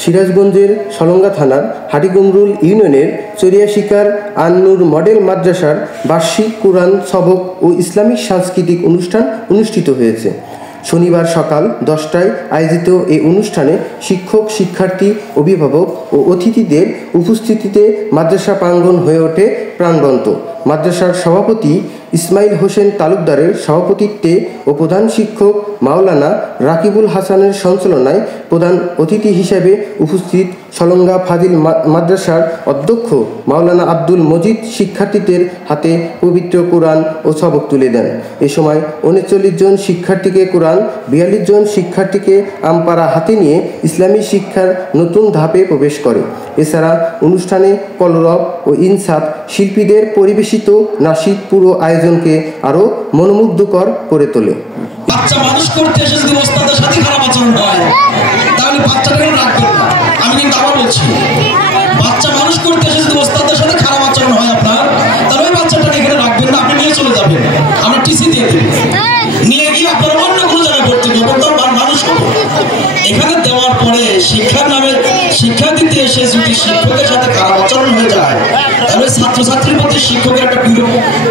সিরাজগঞ্জের সলঙ্গা থানার হাটিগমরুল ইউনিয়নের চরিয়াশিকার আন-নূর মডেল মাদ্রাসার বার্ষিক কুরআন সবক ও ইসলামিক সাংস্কৃতিক অনুষ্ঠান অনুষ্ঠিত হয়েছে। শনিবার সকাল 10টায় আয়োজিত এই অনুষ্ঠানে শিক্ষক, শিক্ষার্থী, অভিভাবক ও অতিথিদের উপস্থিতিতে মাদ্রাসা প্রাঙ্গণ হয়ে ওঠে প্রাণবন্ত। মাদ্রাসার সভাপতি ইসমাইল হোসেন তালুকদারের সভাপতিত্বে ও প্রধান শিক্ষক মাওলানা রাকিবুল হাসানের সঞ্চালনায় প্রধান অতিথি হিসেবে উপস্থিত সলঙ্গা ফাজিল মাদ্রাসার অধ্যক্ষ মাওলানা আব্দুল মজিদ শিক্ষার্থীদের হাতে পবিত্র কোরআন ও সবক তুলে দেন। এ সময় 39 জন শিক্ষার্থীকে কোরআন, 42 জন শিক্ষার্থীকে আমপারা হাতে নিয়ে ইসলামী শিক্ষার নতুন ধাপে প্রবেশ করে। এছাড়া অনুষ্ঠানে কলরব ও ইনসাফ শিল্পীদের পরিবেশিত নাশিদ পুরো আয়োজনকে আরো মনোমুগ্ধকর করে তোলে। বাচ্চা মানুষ করতে এসে যদি ওস্তাদের সাথে খারাপ আচরণ হয় তাহলে বাচ্চাটাকে রাখবেন না। আমি কিন্তু আবার বলছি, বাচ্চা মানুষ করতে এসে যদি ওস্তাদের সাথে খারাপ আচরণ হয় আপনার, তাহলে ওই বাচ্চাটাকে এখানে রাখবেন না, আপনি নিয়ে চলে যাবেন। আমরা টিসি দিয়ে দেব, নিয়ে গিয়ে আপনার অন্য কোনো জায়গায় ভর্তি করবো, তার মানুষ হবো। এখানে দেওয়ার পরে শিক্ষার নামে শিক্ষা দিতে এসে যদি শিক্ষকের সাথে খারাপ আচরণ হয়ে যায়, তাহলে ছাত্রছাত্রীর প্রতি শিক্ষকের একটা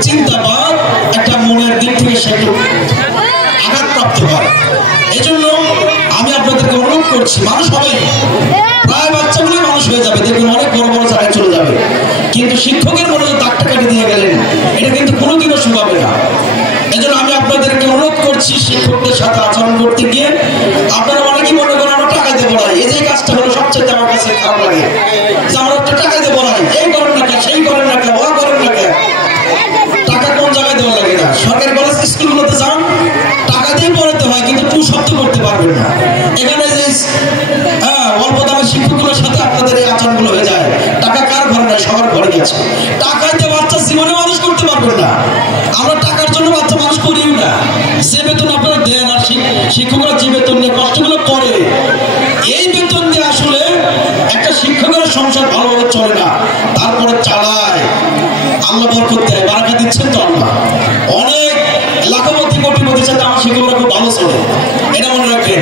চিন্তা বা একটা মনের দিক থেকে সে আঘাতপ্রাপ্ত হয়। এই জন্য আমি আপনাদেরকে অনুরোধ করছি, মানুষ হবে, প্রায় বাচ্চাগুলি মানুষ হয়ে যাবে, দেখুন অনেক বড় বড় জায়গায় চলে যাবে, কিন্তু শিক্ষকের মনে যে দাগটা কেটে দিয়ে গেলেন, এটা কিন্তু কোনোদিনও শুকাবে না। এই জন্য আমি আপনাদেরকে অনুরোধ করছি, শিক্ষকদের সাথে আচরণ করতে গিয়ে আপনারা অনেকেই মনে করেন আমরা টাকা দেবো না, এই যে কাজটা হলো সবচেয়ে আমার কাছে খারাপ লাগে, যে আমরা একটা টাকা দেবো না, এই করেন না কে, সেই করেন না কে, ও করেন না কে। টাকা কোন জায়গায় দেওয়া লাগে না, সরকারি কলেজ স্কুলগুলোতে যান, টাকা দিয়ে পড়াতে হয়, কিন্তু টু শব্দ করতে পারবেন না। এখানে যে অল্প দামের শিক্ষকগুলোর সাথে আপনাদের এই আচরণগুলো হয়ে যায়, টাকা কার ঘরে নাই, সবার ঘরে গেছে। টাকায় দিয়ে বাচ্চা জীবনে মানুষ করতে পারবেন না। আমরা টাকার জন্য বাচ্চা মানুষ করিও না। যে বেতন আপনারা দেন আর শিক্ষকরা যে বেতন নিয়ে কষ্টগুলো করে, এই বেতন দিয়ে আসলে একটা শিক্ষকের সংসার ভালোভাবে চলে না, তারপরে চালায়। আল্লাহ বরকত দেয়, বারাকা দিচ্ছেন তো আল্লাহ। অনেক লাখপতি কোটিপতির সাথে আমার শিক্ষকরা খুব ভালো চলে, এটা মনে রাখবেন।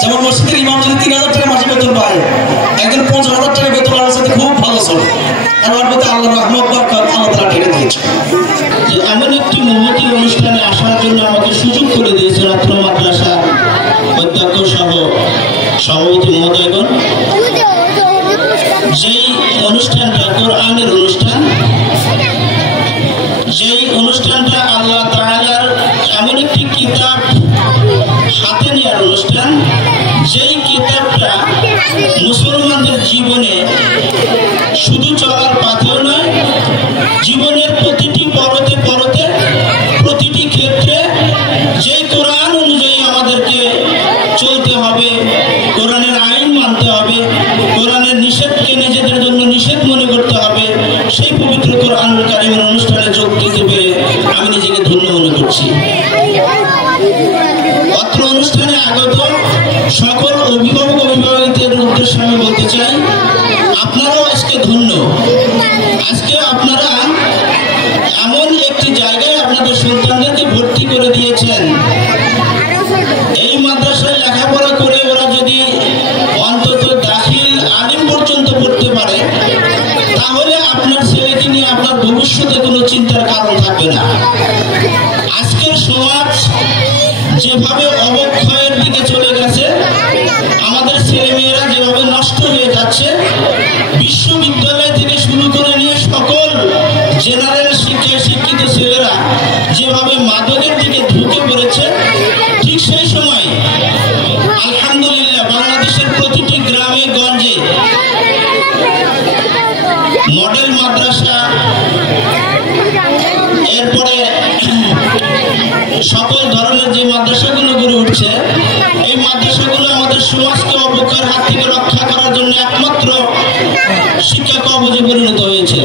যেমন মসজিদের ইমাম যদি 3000 টাকা মাসে বেতন পায়, একজন 50,000 টাকা বেতন আমার সাথে খুব ভালো চলে। আমার প্রতি আল্লাহ রহমত বরকত আল্লাহ তাআলা ঢেলে দিয়েছে। এমন একটি মহতি অনুষ্ঠানে আসার জন্য আমাকে সুযোগ করে দিয়েছে রত্ন মাদ্রাসা অধ্যক্ষ সহ সভাপতি মহোদয়গণ। যেই অনুষ্ঠানটা কোরআনের অনুষ্ঠান, যেই অনুষ্ঠানটা আল্লাহ তাআলার এমন একটি কিতাব হাতে নেওয়ার অনুষ্ঠান, যেই কিতাবটা মুসলমানদের জীবনে শুধু চলার পথেও নয়, জীবনের প্রতিটি পরতে পরতে, প্রতিটি ক্ষেত্রে যেই কোরআন অনুযায়ী আমাদেরকে চলতে হবে, কোরআনের আইন মানতে হবে, কোরআনের নিষেধকে নিজেদের জন্য নিষেধ মনে করতে হবে, সেই পবিত্র কোরআনুল কারীমের অনুষ্ঠানে যোগ দিতে পেরে আমি নিজেকে ধন্য মনে করছি। অত্র অনুষ্ঠানে আগত সকল অভিভাবক অভিভাবকদের উদ্দেশ্যে আমি বলতে চাই, আপনারাও আজকে ধন্য। আজকে আপনারা এমন একটি জায়গায় আপনাদের সন্তানদেরকে ভর্তি করে দিয়েছেন, এই মাদ্রাসায় লেখাপড়া করে ওরা যদি অন্তত দাখিল আলিম পর্যন্ত পড়তে পারে, তাহলে আপনার ছেলেকে নিয়ে আপনার ভবিষ্যতে কোনো চিন্তার কারণ থাকবে না। আজকের সমাজ যেভাবে অবক্ষয়ের দিকে চলে গেছে, আমাদের ছেলেমেয়েরা যেভাবে নষ্ট হয়ে যাচ্ছে, বিশ্ববিদ্যালয় থেকে শুরু করে নিয়ে সকল জেনারেল শিক্ষায় শিক্ষিত ছেলেরা যেভাবে মাদকের দিকে ঢুকে পড়েছে, ঠিক সেই সময় আলহামদুলিল্লাহ বাংলাদেশের প্রতিটি গ্রামে গঞ্জে মডেল মাদ্রাসা, এরপরে সকল ধরনের যে মাদ্রাসাগুলো গড়ে উঠছে, এই মাদ্রাসাগুলো আমাদের সমাজকে অবক্ষয়ের হাত থেকে রক্ষা করার জন্য একমাত্র শিক্ষা কবচে পরিণত হয়েছে।